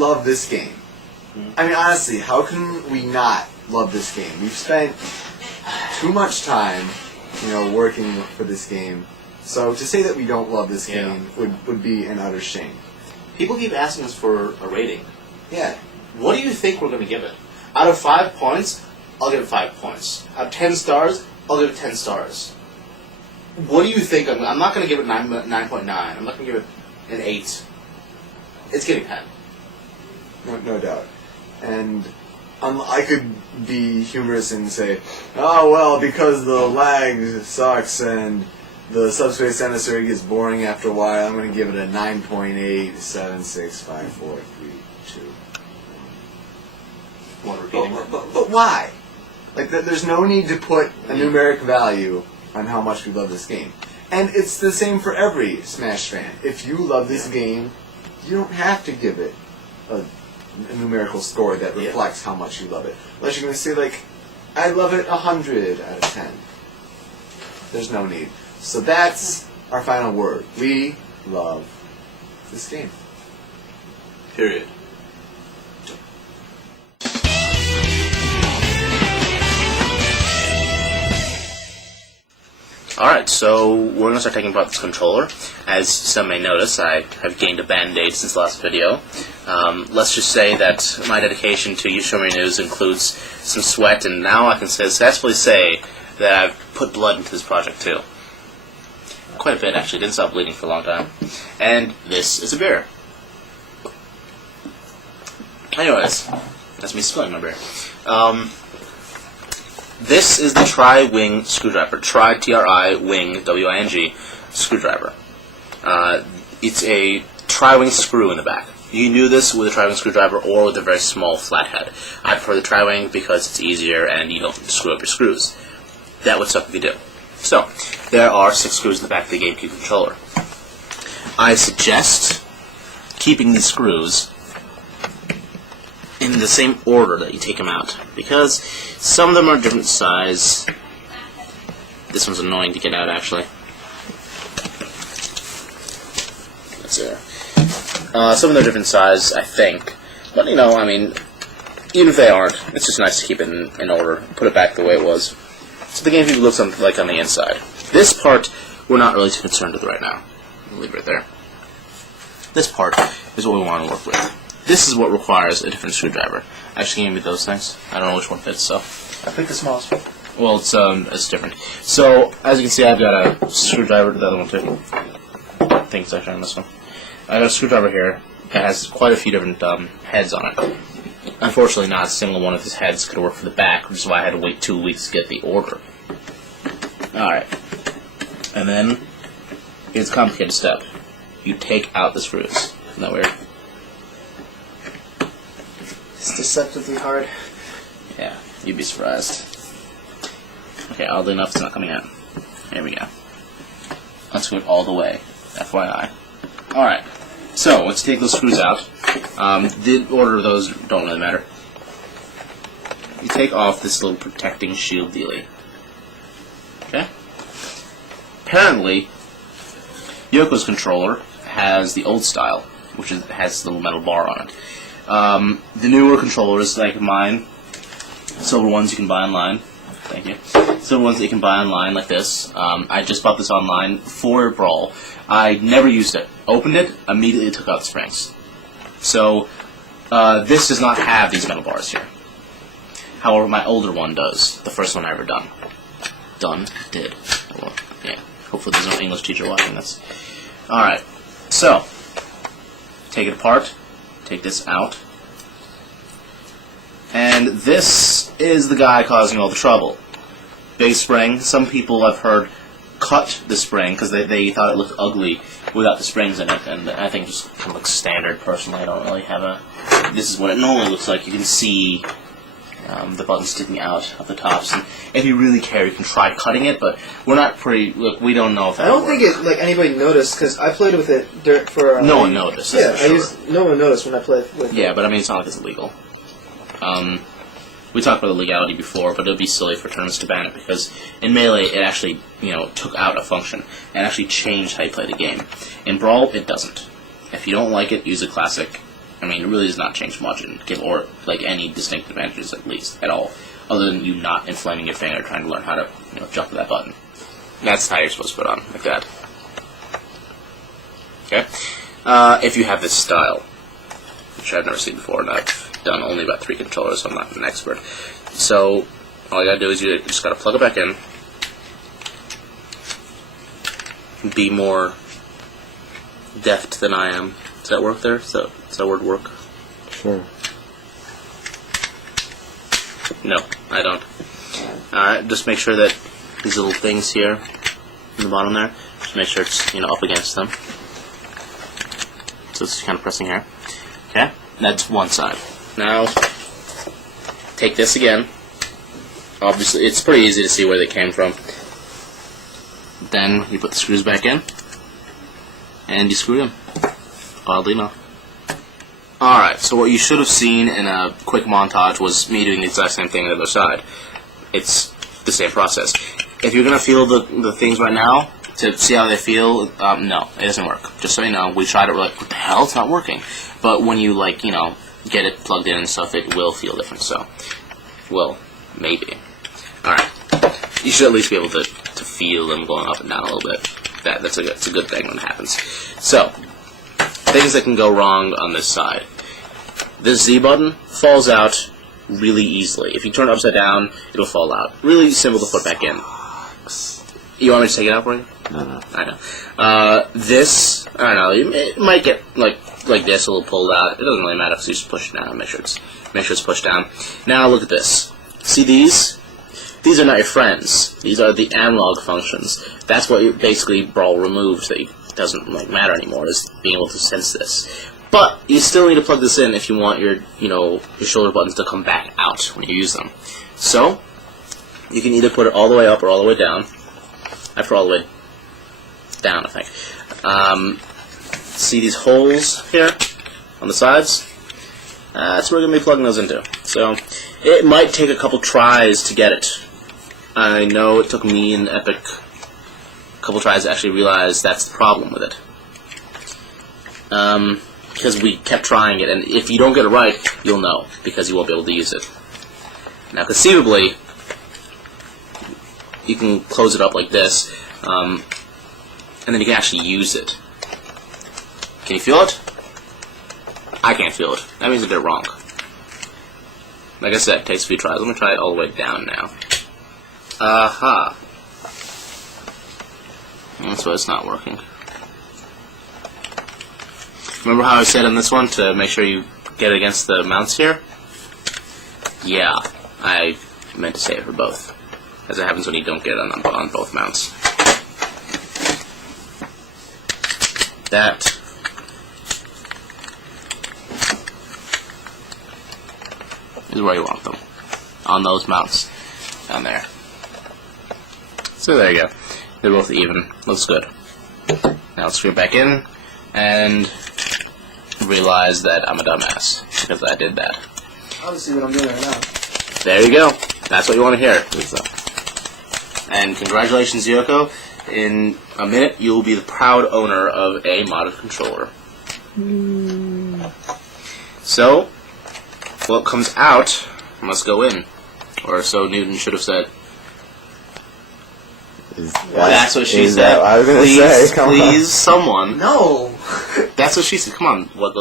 love this game. I mean, honestly, how can we not love this game? We've spent too much time, working for this game. So to say that we don't love this game would be an utter shame. People keep asking us for a rating. Yeah. What do you think we're going to give it? Out of 5 points, I'll give it 5 points. Out of 10 stars, I'll give it 10 stars. What do you think? I'm not going to give it 9.9. I'm not going to give it an 8. It's getting 10. No doubt. And I could be humorous and say, oh, well, because the lag sucks and the subspace emissary gets boring after a while, I'm going to give it a 9.8, 7, 6, 5, 4, 3, 2. Want repeating? But why? Like, there's no need to put a numeric value on how much we love this game. And it's the same for every Smash fan. If you love this game, you don't have to give it a numerical score that reflects how much you love it. Unless you're going to say, like, I love it 100 out of 10. There's no need. So that's our final word. We love this game. Period. Alright, so we're going to start taking apart this controller. As some may notice, I have gained a band-aid since the last video. Let's just say that my dedication to SMYN News includes some sweat, and now I can successfully say that I've put blood into this project too. Quite a bit, actually. Didn't stop bleeding for a long time. And this is a beer. Anyways, that's me spilling my beer. This is the Tri-Wing screwdriver. Tri, Wing, W-I-N-G, screwdriver. It's a Tri-Wing screw in the back. You can do this with a Tri-Wing screwdriver or with a very small flathead. I prefer the Tri-Wing because it's easier and you don't screw up your screws. That would suck if you do. So, there are 6 screws in the back of the GameCube controller. I suggest keeping these screws in the same order that you take them out, because some of them are different size. This one's annoying to get out, actually. That's there. Some of them are different size, I think. But, I mean, even if they aren't, it's just nice to keep it in order, put it back the way it was. So the GameCube looks like on the inside. This part, we're not really too concerned with right now. I'll leave it right there. This part is what we want to work with. This is what requires a different screwdriver. Actually, gave me those things. I don't know which one fits, so I picked the smallest one. Well, it's different. So, as you can see, I've got a screwdriver to the other one too. I think it's actually on this one. I got a screwdriver here. It has quite a few different heads on it. Unfortunately, not a single one of his heads could work for the back, which is why I had to wait 2 weeks to get the order. Alright. And then, here's a complicated step. You take out the screws. Isn't that weird? It's deceptively hard. Yeah, you'd be surprised. Okay, oddly enough, it's not coming out. Here we go. Let's go all the way. FYI. Alright, so let's take those screws out. The order of those don't really matter. You take off this little protecting shield dealie. Okay? Apparently, Yoko's controller has the old style, which has a little metal bar on it. The newer controllers, like mine, silver ones you can buy online. Thank you. Silver ones that you can buy online, like this. I just bought this online for Brawl. I never used it. Opened it, immediately took out the springs. So, this does not have these metal bars here. However, my older one does. The first one I ever done. Did. Well, yeah. Hopefully there's no English teacher watching this. Alright. So, take it apart. Take this out. And this is the guy causing all the trouble. Big spring. Some people I've heard cut the spring because they thought it looked ugly without the springs in it, and I think it just kind of looks standard. Personally, I don't really have a... This is what it normally looks like. You can see the button sticking out of the tops, and if you really care, you can try cutting it, but we're not pretty... Look, we don't know if I don't think anybody noticed, because I played with it for... no one noticed, yeah, for sure. No one noticed when I played with it. Yeah, but I mean, it's not like it's illegal. We talked about the legality before, but it would be silly for tournaments to ban it, because in Melee, it actually, took out a function, and actually changed how you play the game. In Brawl, it doesn't. If you don't like it, use a classic I mean, it really does not change much and give or like any distinct advantages at all, other than you not inflaming your finger trying to learn how to jump to that button. That's how you're supposed to put on, like that. Okay. If you have this style, which I've never seen before, and I've done only about 3 controllers, so I'm not an expert. So all you gotta do is you just gotta plug it back in. Be more deft than I am. Does that work there? Does that word work? Sure. No, I don't. Alright, just make sure that these little things here in the bottom there, just make sure it's up against them. So it's kind of pressing here. Okay, that's one side. Now, take this again. Obviously, it's pretty easy to see where they came from. Then you put the screws back in, and you screw them. Oddly enough. Alright, so what you should have seen in a quick montage was me doing the exact same thing on the other side. It's the same process. If you're going to feel the things right now, to see how they feel, no, it doesn't work. Just so you know, we tried it, we're like, what the hell, it's not working. But when you, get it plugged in and stuff, it will feel different, so, well, maybe. Alright, you should at least be able to feel them going up and down a little bit. That's a good thing when it happens. So, things that can go wrong on this side. This Z button falls out really easily. If you turn it upside down, it'll fall out. Really simple to put back in. You want me to take it out for you? No. I know. This, I don't know, it might get like this, a little pulled out. It doesn't really matter if you just push it down. Make sure it's pushed down. Now look at this. See these? These are not your friends. These are the analog functions. That's what basically Brawl removed. That doesn't matter anymore. Is being able to sense this. But you still need to plug this in if you want your your shoulder buttons to come back out when you use them. So you can either put it all the way up or all the way down. I put all the way down, I think. See these holes here on the sides? That's where we're going to be plugging those into. So it might take a couple tries to get it. I know it took me and Epic a couple tries to actually realize that's the problem with it. Because we kept trying it, and if you don't get it right, you'll know, because you won't be able to use it. Now, conceivably, you can close it up like this, and then you can actually use it. Can you feel it? I can't feel it. That means I did it wrong. Like I said, it takes a few tries. Let me try it all the way down now. Aha. That's why it's not working. Remember how I said on this one to make sure you get it against the mounts here? Yeah, I meant to say it for both. As it happens when you don't get it on both mounts. That is where you want them. On those mounts. Down there. So there you go. They're both even. Looks good. Now let's screw it back in and realize that I'm a dumbass because I did that. Obviously what I'm doing right now. There you go. That's what you want to hear. And congratulations, Youko. In a minute, you will be the proud owner of a modded controller. So, what comes out must go in. Or so Newton should have said. That's what she said. I was going to say. Come on. Please, someone. No! That's what she said. Come on. What goes